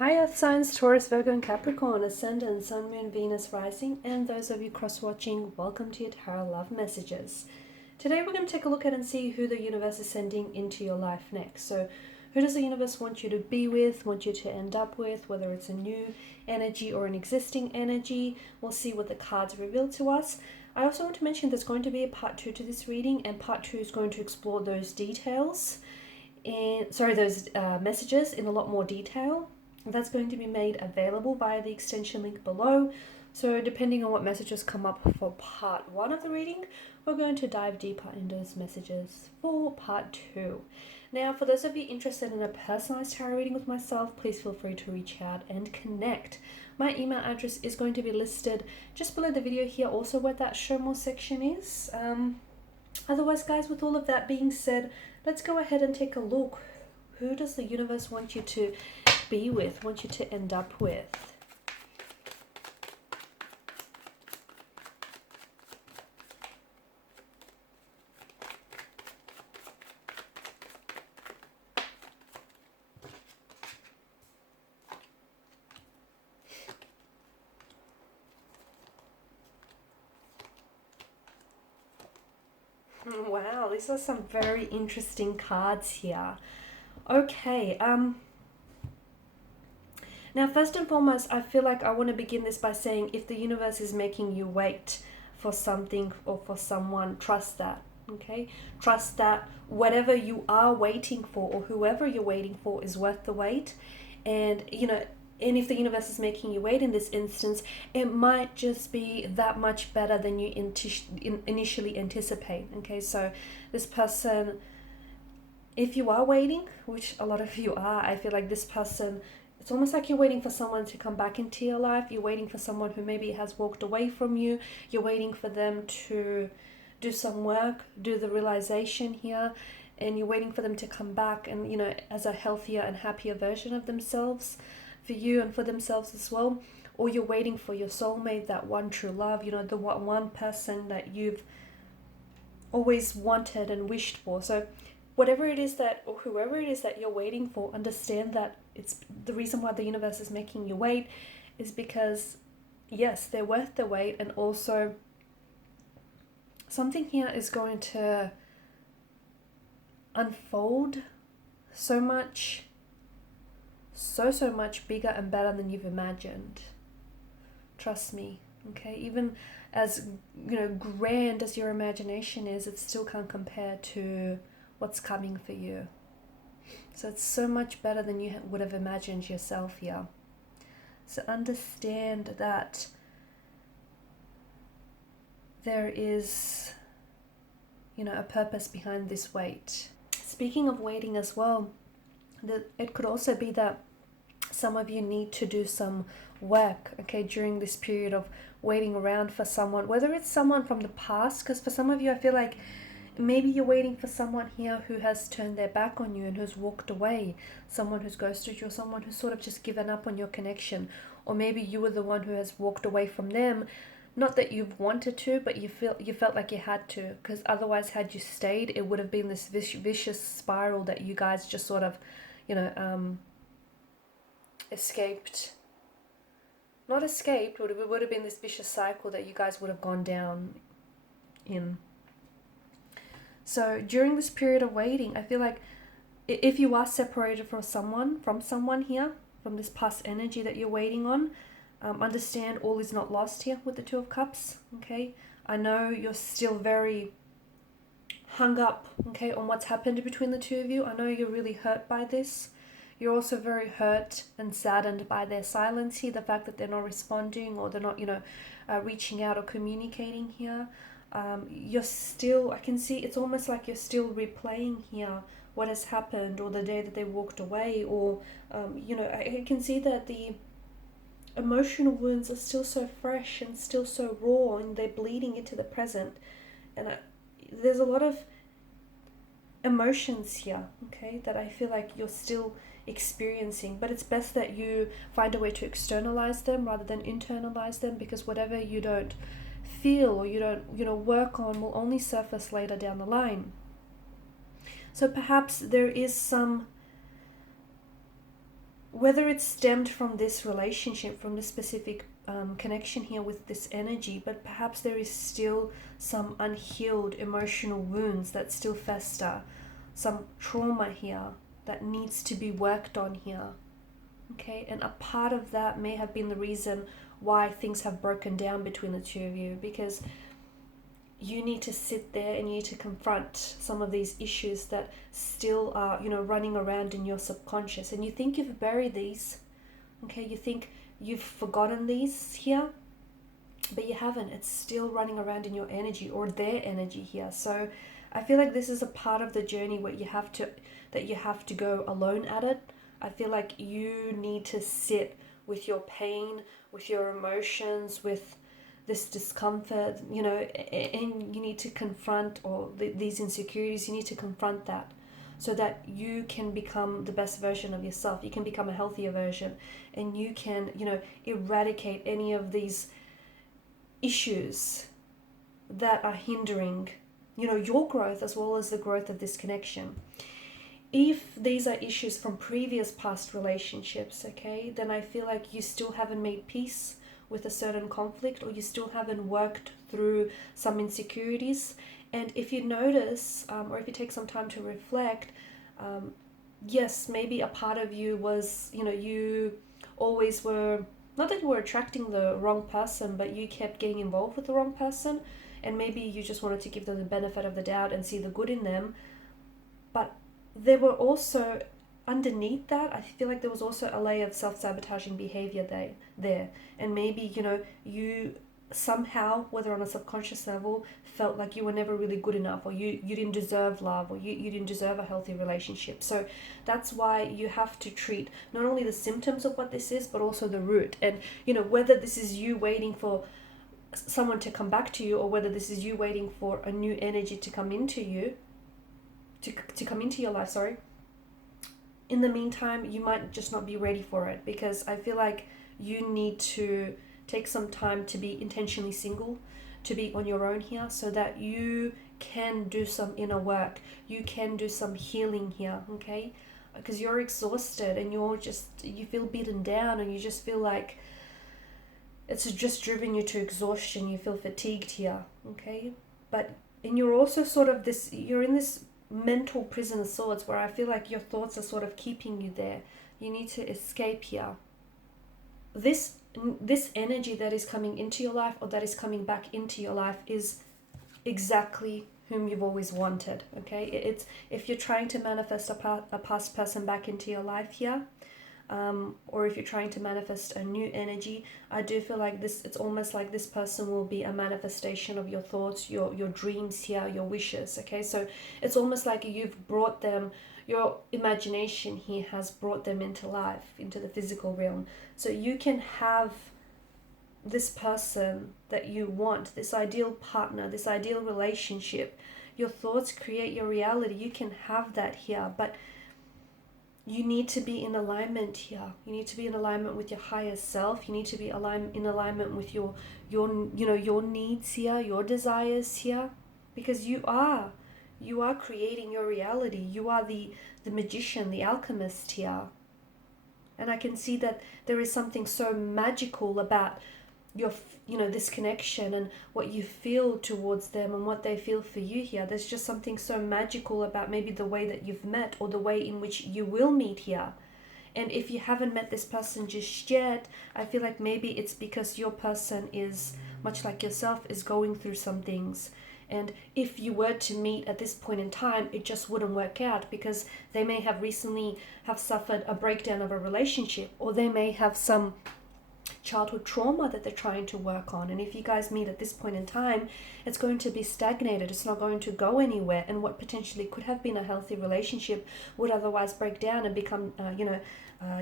Hi Earth signs, Taurus, Virgo and Capricorn, Ascendant, Sun, Moon, Venus, Rising, and those of you cross-watching, welcome to your Tarot Love Messages. Today we're going to take a look at and see who the universe is sending into your life next. So who does the universe want you to be with, want you to end up with, whether it's a new energy or an existing energy. We'll see what the cards reveal to us. I also want to mention there's going to be a part 2 to this reading, and part 2 is going to explore those details, those messages in a lot more detail. That's going to be made available via the extension link below. So depending on what messages come up for part 1 of the reading, we're going to dive deeper into those messages for part 2. Now, for those of you interested in a personalized tarot reading with myself, please feel free to reach out and connect. My email address is going to be listed just below the video here, also where that show more section is. Otherwise, guys, with all of that being said, let's go ahead and take a look. Who does the universe want you to be with, want you to end up with? Wow, these are some very interesting cards here. Okay, now first and foremost, I feel like I want to begin this by saying if the universe is making you wait for something or for someone, trust that, okay? Trust that whatever you are waiting for or whoever you're waiting for is worth the wait. And, and if the universe is making you wait in this instance, it might just be that much better than you initially anticipate, okay? So this person, if you are waiting, which a lot of you are, I feel like this person, it's almost like you're waiting for someone to come back into your life. You're waiting for someone who maybe has walked away from you. You're waiting for them to do some work, do the realization here, and you're waiting for them to come back and, as a healthier and happier version of themselves for you and for themselves as well. Or you're waiting for your soulmate, that one true love, the one person that you've always wanted and wished for. So whatever it is that, or whoever it is that you're waiting for, understand that it's the reason why the universe is making you wait is because, yes, they're worth the wait. And also something here is going to unfold so much bigger and better than you've imagined. Trust me, okay? Even as, grand as your imagination is, it still can't compare to what's coming for you. So it's so much better than you would have imagined yourself here. So understand that there is, a purpose behind this wait. Speaking of waiting as well, it could also be that some of you need to do some work, okay, during this period of waiting around for someone, whether it's someone from the past, because for some of you, I feel like maybe you're waiting for someone here who has turned their back on you and who's walked away, someone who's ghosted you, or someone who's sort of just given up on your connection. Or maybe you were the one who has walked away from them, not that you've wanted to, but you felt like you had to, because otherwise had you stayed, it would have been this vicious spiral that you guys just sort of, escaped. Not escaped, but it would have been this vicious cycle that you guys would have gone down in. So during this period of waiting, I feel like if you are separated from someone here, from this past energy that you're waiting on, understand all is not lost here with the Two of Cups, okay? I know you're still very hung up, okay, on what's happened between the two of you. I know you're really hurt by this. You're also very hurt and saddened by their silence here, the fact that they're not responding or they're not, reaching out or communicating here. You're still, I can see, it's almost like you're still replaying here what has happened, or the day that they walked away, or, I can see that the emotional wounds are still so fresh and still so raw, and they're bleeding into the present. And there's a lot of emotions here, okay, that I feel like you're still experiencing, but it's best that you find a way to externalize them rather than internalize them, because whatever you don't feel or you don't work on will only surface later down the line. So perhaps there is some whether it's stemmed from this relationship, from this specific connection here with this energy, but perhaps there is still some unhealed emotional wounds that still fester, some trauma here that needs to be worked on here. Okay, and a part of that may have been the reason why things have broken down between the two of you, because you need to sit there and you need to confront some of these issues that still are, running around in your subconscious. And you think you've buried these, okay? You think you've forgotten these here, but you haven't. It's still running around in your energy, or their energy here. So I feel like this is a part of the journey where you have to go alone at it. I feel like you need to sit with your pain, with your emotions, with this discomfort, and you need to confront these insecurities. You need to confront that so that you can become the best version of yourself. You can become a healthier version, and you can, eradicate any of these issues that are hindering, your growth as well as the growth of this connection. If these are issues from previous past relationships, okay, then I feel like you still haven't made peace with a certain conflict, or you still haven't worked through some insecurities. And if you notice, or if you take some time to reflect, yes, maybe a part of you was, you always were, not that you were attracting the wrong person, but you kept getting involved with the wrong person, and maybe you just wanted to give them the benefit of the doubt and see the good in them. But there were also, underneath that, I feel like there was also a layer of self-sabotaging behavior there. And maybe, you somehow, whether on a subconscious level, felt like you were never really good enough, or you didn't deserve love, or you didn't deserve a healthy relationship. So that's why you have to treat not only the symptoms of what this is, but also the root. And, whether this is you waiting for someone to come back to you, or whether this is you waiting for a new energy to come into you, to come into your life, in the meantime, you might just not be ready for it, because I feel like you need to take some time to be intentionally single, to be on your own here, so that you can do some inner work, you can do some healing here, okay? Because you're exhausted and you feel beaten down, and you just feel like it's just driven you to exhaustion. You feel fatigued here, okay? And you're also you're in this mental prison of sorts, where I feel like your thoughts are sort of keeping you there. You need to escape here. This energy that is coming into your life, or that is coming back into your life, is exactly whom you've always wanted, okay? It's, if you're trying to manifest a past person back into your life here, or if you're trying to manifest a new energy, I do feel like it's almost like this person will be a manifestation of your thoughts, your dreams here, your wishes, okay? So it's almost like you've brought them, your imagination here has brought them into life, into the physical realm. So you can have this person that you want, this ideal partner, this ideal relationship. Your thoughts create your reality. You can have that here, but you need to be in alignment here. You need to be in alignment with your higher self. You need to be in alignment with your needs here, your desires here, because you are creating your reality. You are the magician, the alchemist here. And I can see that there is something so magical about your, this connection, and what you feel towards them and what they feel for you here. There's just something so magical about maybe the way that you've met, or the way in which you will meet here. And if you haven't met this person just yet, I feel like maybe it's because your person is, much like yourself, is going through some things. And if you were to meet at this point in time, it just wouldn't work out, because they may have recently suffered a breakdown of a relationship, or they may have some childhood trauma that they're trying to work on. And if you guys meet at this point in time, it's going to be stagnated. It's not going to go anywhere. And what potentially could have been a healthy relationship would otherwise break down and become,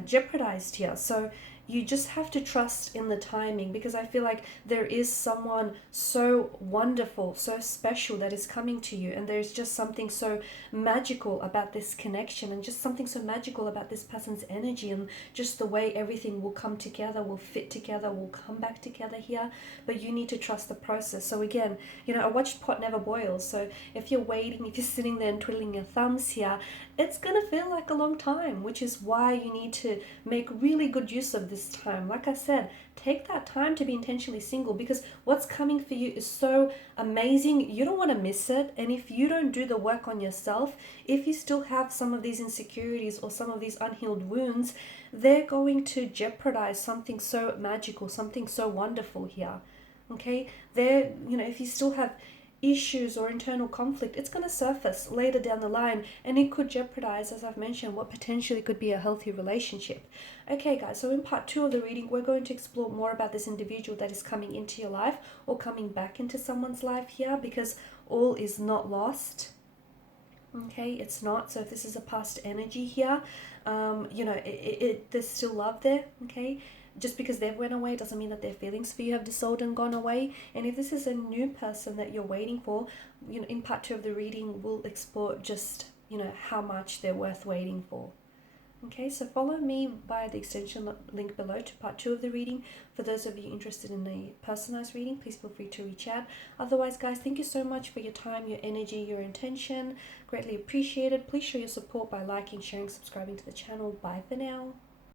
jeopardized here. So you just have to trust in the timing, because I feel like there is someone so wonderful, so special that is coming to you. And there's just something so magical about this connection, and just something so magical about this person's energy, and just the way everything will come together, will fit together, will come back together here. But you need to trust the process. So again, a watched pot never boils. So if you're waiting, if you're sitting there and twiddling your thumbs here, it's gonna feel like a long time, which is why you need to make really good use of this time. Like I said, take that time to be intentionally single, because what's coming for you is so amazing. You don't want to miss it. And if you don't do the work on yourself, if you still have some of these insecurities or some of these unhealed wounds, they're going to jeopardize something so magical, something so wonderful here. Okay, there, if you still have issues or internal conflict, it's going to surface later down the line, and it could jeopardize, as I've mentioned, what potentially could be a healthy relationship. Okay, guys, so in part 2 of the reading, we're going to explore more about this individual that is coming into your life or coming back into someone's life here, because all is not lost. Okay, it's not. So if this is a past energy here, there's still love there. Okay, just because they've went away doesn't mean that their feelings for you have dissolved and gone away. And if this is a new person that you're waiting for, in part 2 of the reading, we'll explore just how much they're worth waiting for. Okay, so follow me via the extension link below to part 2 of the reading. For those of you interested in a personalized reading, please feel free to reach out. Otherwise, guys, thank you so much for your time, your energy, your intention. Greatly appreciated. Please show your support by liking, sharing, subscribing to the channel. Bye for now.